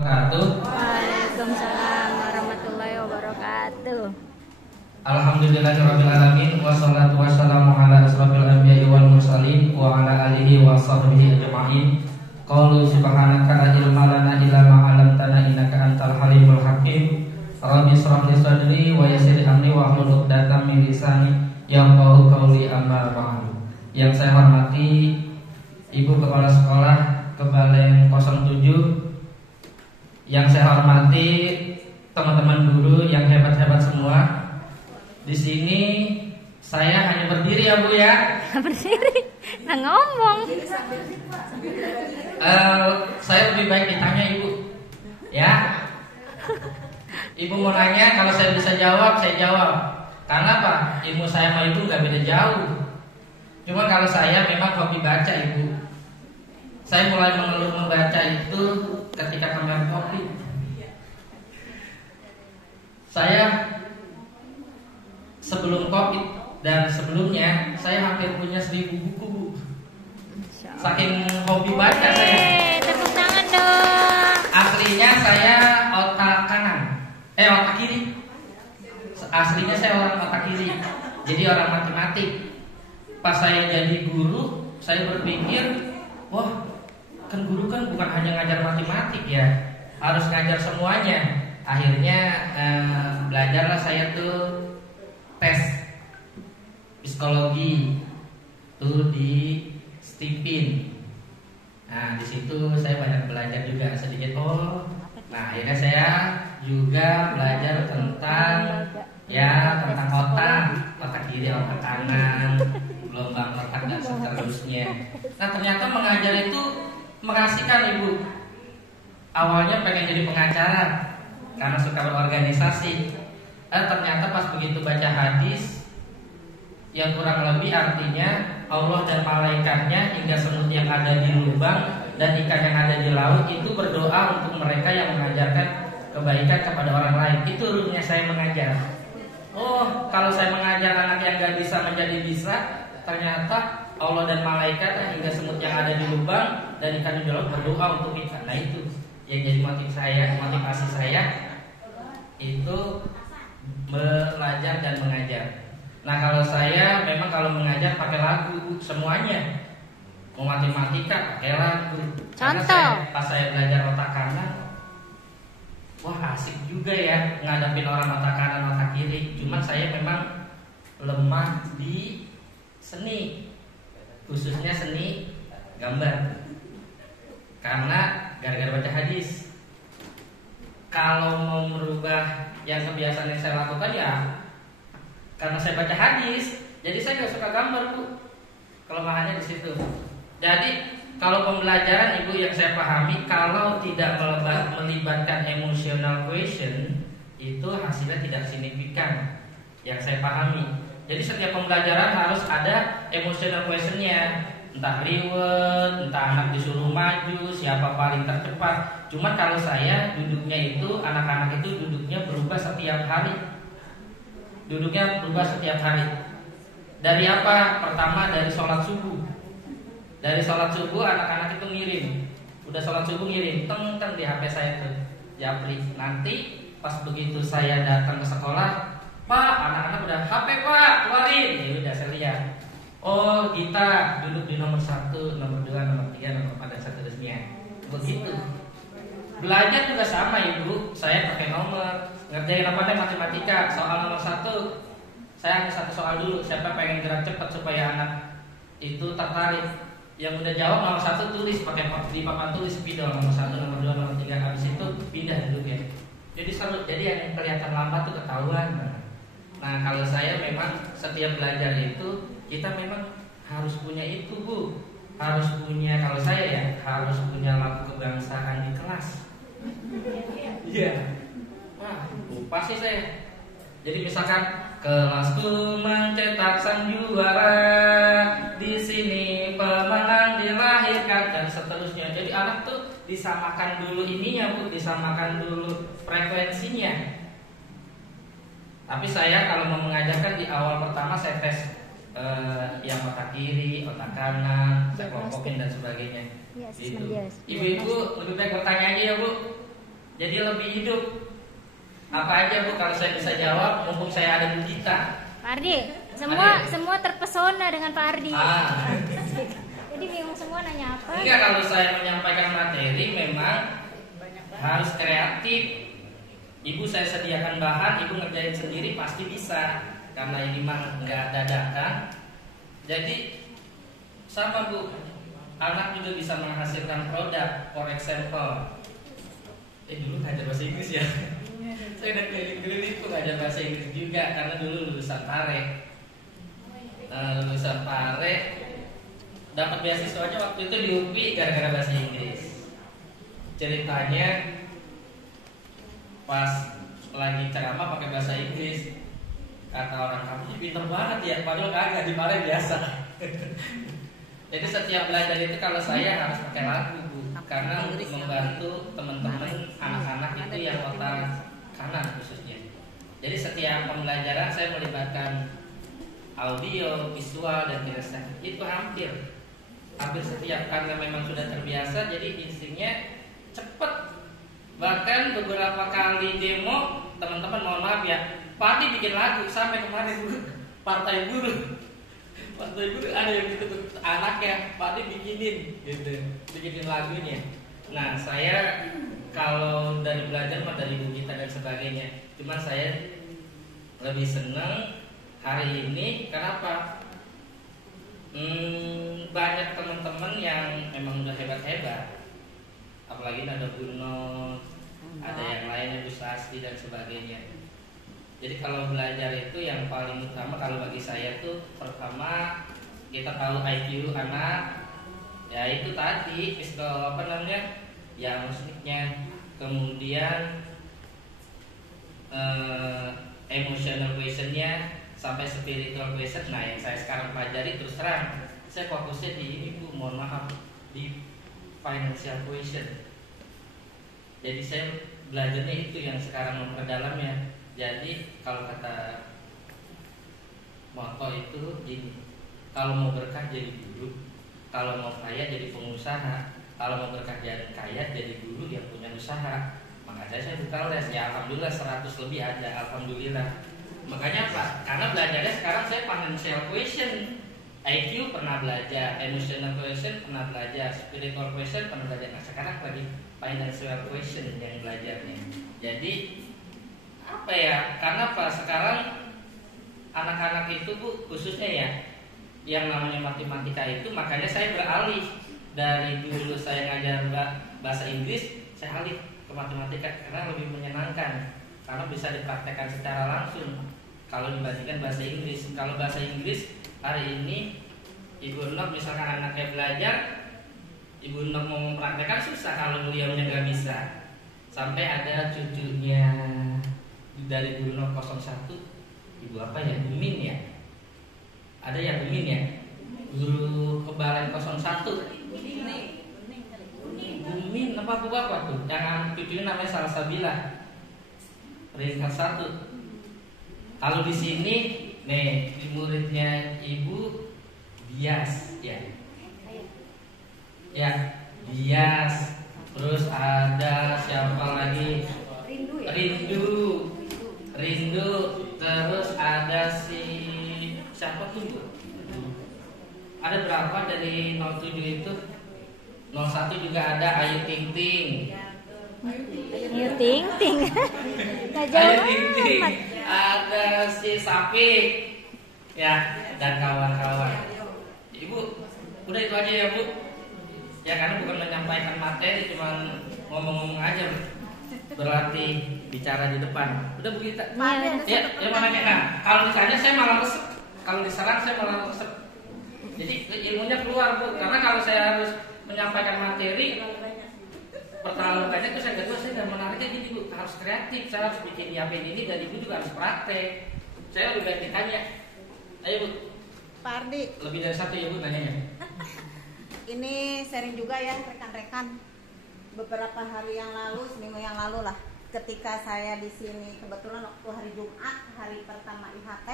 Waalaikumsalam warahmatullahi wabarakatuh. Alhamdulillahirabbil alamin wassalatu wassalamu ala asrofil anbiya'i wal mursalin wa ala alihi wa sahbihi ajma'in. Qalu subhanaka la ilma lana illa ma 'allamtana innaka antal halimul hakim. Rabbi shrah li sadri wa yassir li amri wa hlul 'uqdatam min lisani yafqahu qawli amma ba'du. Yang saya hormati Ibu Kepala Sekolah Kebaleng 07, yang saya hormati teman-teman guru yang hebat-hebat semua. Di sini saya hanya berdiri ya Bu ya. Berdiri, nggak ngomong. Saya lebih baik ditanya Ibu, ya. Ibu mau nanya, kalau saya bisa jawab, saya jawab. Karena apa? Ilmu saya sama Ibu nggak beda jauh. Cuma kalau saya memang hobi baca Ibu. Saya mulai mengeluh membaca itu ketika kemarin COVID. Saya sebelum COVID dan sebelumnya saya hampir punya 1000 buku Bu. Saking hobi baca saya. Tepuk tangan dong. Aslinya saya otak kanan, otak kiri. Aslinya saya orang otak kiri. Jadi orang matematik. Pas saya jadi guru, saya berpikir, wah, kan guru kan bukan hanya ngajar matematik ya, harus ngajar semuanya. Akhirnya belajarlah saya tuh tes psikologi tuh di Stipin. Nah di situ saya banyak belajar juga sedikit. Nah akhirnya saya juga belajar tentang otak kiri, otak kanan, gelombang otak dan seterusnya. Nah ternyata mengajar itu mengasihkan Ibu. Awalnya pengen jadi pengacara karena suka berorganisasi. Ternyata pas begitu baca hadis yang kurang lebih artinya Allah dan malaikatnya hingga semut yang ada di lubang dan ikan yang ada di laut itu berdoa untuk mereka yang mengajarkan kebaikan kepada orang lain. Itu ruhnya saya mengajar. Kalau saya mengajar anak yang gak bisa menjadi bisa, ternyata Allah dan malaikat hingga semut yang ada di lubang dan ikan di laut berdoa untuk ikan. Nah itu yang jadi motivasi saya itu belajar dan mengajar. Nah kalau saya memang kalau mengajar pakai lagu semuanya. Mau matematika pakai lagu. Contoh. Pas saya belajar otak kanan, wah asik juga ya ngadapin orang otak kanan otak kiri. Cuman saya memang lemah di seni, khususnya seni gambar. Karena gara-gara baca hadis. Kalau mau merubah yang kebiasaan yang saya lakukan ya karena saya baca hadis, jadi saya gak suka gambar Bu. Kelemahannya di situ. Jadi kalau pembelajaran Ibu yang saya pahami, kalau tidak melibatkan emotional question, itu hasilnya tidak signifikan. Yang saya pahami. Jadi setiap pembelajaran harus ada emotional questionnya. Entah reward, entah anak disuruh maju, siapa paling tercepat. Cuma kalau saya duduknya itu, anak-anak itu duduknya berubah setiap hari. Dari apa? Pertama dari sholat subuh. Dari sholat subuh anak-anak itu ngirim. Udah sholat subuh ngirim, teng di HP saya tuh Japri. Nanti pas begitu saya datang ke sekolah, Pak, anak-anak udah HP Pak, keluarin. Ya udah saya lihat. Kita duduk di nomor 1, nomor 2, nomor 3, nomor 4 dan seterusnya. Begitu. Belajar juga sama Ibu. Saya pakai nomor. Ngerjain apa matematika. Soal nomor 1, saya hanya satu soal dulu. Siapa pengen gerak cepat supaya anak itu tertarik. Yang udah jawab nomor 1 tulis pakai di papan tulis spidol nomor 1, nomor 2, nomor 3. Habis itu pindah duduknya. Jadi seru. Jadi yang kelihatan lambat tuh ketahuan. Nah kalau saya memang setiap belajar itu kita memang harus punya itu Bu. Harus punya, kalau saya ya harus punya lagu kebangsaan di kelas. Iya. Wah lupa sih saya. Jadi misalkan kelasku mencetak sang juara, di sini pemenang dilahirkan dan seterusnya. Jadi anak tuh disamakan dulu ininya Bu, disamakan dulu frekuensinya. Tapi saya kalau mau mengajarkan di awal pertama saya tes yang otak kiri, otak kanan, saya kelompokin dan sebagainya. Yes, Gitu. yes. Ibu-ibu lebih baik bertanya aja ya Bu. jadi lebih hidup. Apa aja Bu kalau saya bisa jawab, mumpung saya ada Bu Gita. Pak Ardi, Ada. semua terpesona dengan Pak Ardi. Ah. Jadi bingung semua nanya apa. Enggak, kalau saya menyampaikan materi memang harus kreatif. Ibu saya sediakan bahan, ibu ngerjain sendiri pasti bisa. Karena ini mah nggak dadakan. Jadi sama Bu, anak juga bisa menghasilkan produk. For example, dulu ngajar bahasa Inggris ya. Saya udah keliling-keliling tuh ngajar bahasa Inggris juga karena dulu lulusan Pare. Lulusan Pare dapat beasiswanya waktu itu di UPI gara-gara bahasa Inggris. Ceritanya pas lagi ceramah pakai bahasa Inggris, kata orang kamu pinter banget ya, padahal kagak, di Pare biasa. Jadi setiap belajar itu kalau saya harus pakai lagu Bu, karena untuk membantu teman-teman anak-anak itu yang otak kanan khususnya. Jadi setiap pembelajaran saya melibatkan audio, visual dan kinestetik. Itu hampir setiap, karena memang sudah terbiasa, jadi instingnya cepet. Bahkan beberapa kali demo, teman-teman mohon maaf ya, Pak Adi bikin lagu sampai kemarin Bu, Partai Buruh ada yang gitu tuh, anaknya Pak Adi bikinin lagunya. Nah saya kalau dari belajar mah dari Bu Gita dan sebagainya, cuma saya lebih senang hari ini. Kenapa? Banyak teman-teman yang emang udah hebat-hebat, apalagi ada Bruno, ada yang lainnya Bu Sasti dan sebagainya. Jadi kalau belajar itu yang paling utama kalau bagi saya tuh, pertama kita tahu IQ anak, ya itu tadi physical ya musiknya, kemudian emotional questionnya sampai spiritual question. Nah yang saya sekarang pelajari terus terang, saya fokusnya di ini Bu, mohon maaf, di financial question. Jadi saya belajarnya itu yang sekarang memperdalamnya. Jadi kalau kata moto itu gini, kalau mau berkah jadi guru, kalau mau kaya jadi pengusaha, kalau mau berkah jadi kaya jadi guru yang punya usaha. Makanya saya buka les, ya alhamdulillah 100 lebih ada, alhamdulillah. Makanya apa? Karena belajarnya sekarang saya financial question, IQ pernah belajar, emotional question pernah belajar, spiritual question pernah belajar. Nah sekarang lagi financial question yang belajarnya. Jadi apa ya? Karena apa? Sekarang anak-anak itu Bu, khususnya ya, yang namanya matematika itu, makanya saya beralih dari dulu saya ngajar bahasa Inggris, saya alih ke matematika karena lebih menyenangkan, karena bisa dipraktekkan secara langsung kalau dibandingkan bahasa Inggris. Kalau bahasa Inggris hari ini Ibu Nok misalkan anaknya belajar, Ibu Nok mau mempraktekkan susah kalau beliaunya nggak bisa. Sampai ada cucunya dari Bu Nok 01, Ibu apa ya, Bumin ya, ada ya Bumin ya, guru kebalen 01, Bumin apa tuh, yang cucunya namanya Salsabila, peringkat 1. Kalau di sini nih di muridnya Ibu Dias ya, Dias, terus ada siapa lagi, Rindu, terus ada si siapa tuh Bu? Ada berapa dari 07 itu? 01 juga ada Ayu Ting Ting. Ayu Ting Ting. Ayu Ting Ting. Ada si Sapi. Ya, dan kawan-kawan. Ibu, udah itu aja ya Bu. Ya karena bukan menyampaikan materi, cuma ngomong-ngomong aja, berlatih bicara di depan. Udah Bu Gita? Ya, mana nih? Nah, kalau ditanya saya malah resep, kalau diserang saya malah resep. Jadi ilmunya keluar Bu, karena kalau saya harus menyampaikan materi terlalu banyak itu saya nggak menariknya gini Bu, harus kreatif, saya harus bikin IAPN ini dan Ibu juga harus praktek. Saya lebih banyak ditanya. Ayo Bu. Pak Ardi. Lebih dari satu ya Bu nanyanya. Ini sering juga ya rekan-rekan. Beberapa hari yang lalu, seminggu yang lalu lah, ketika saya di sini kebetulan waktu hari Jumat, hari pertama IHT,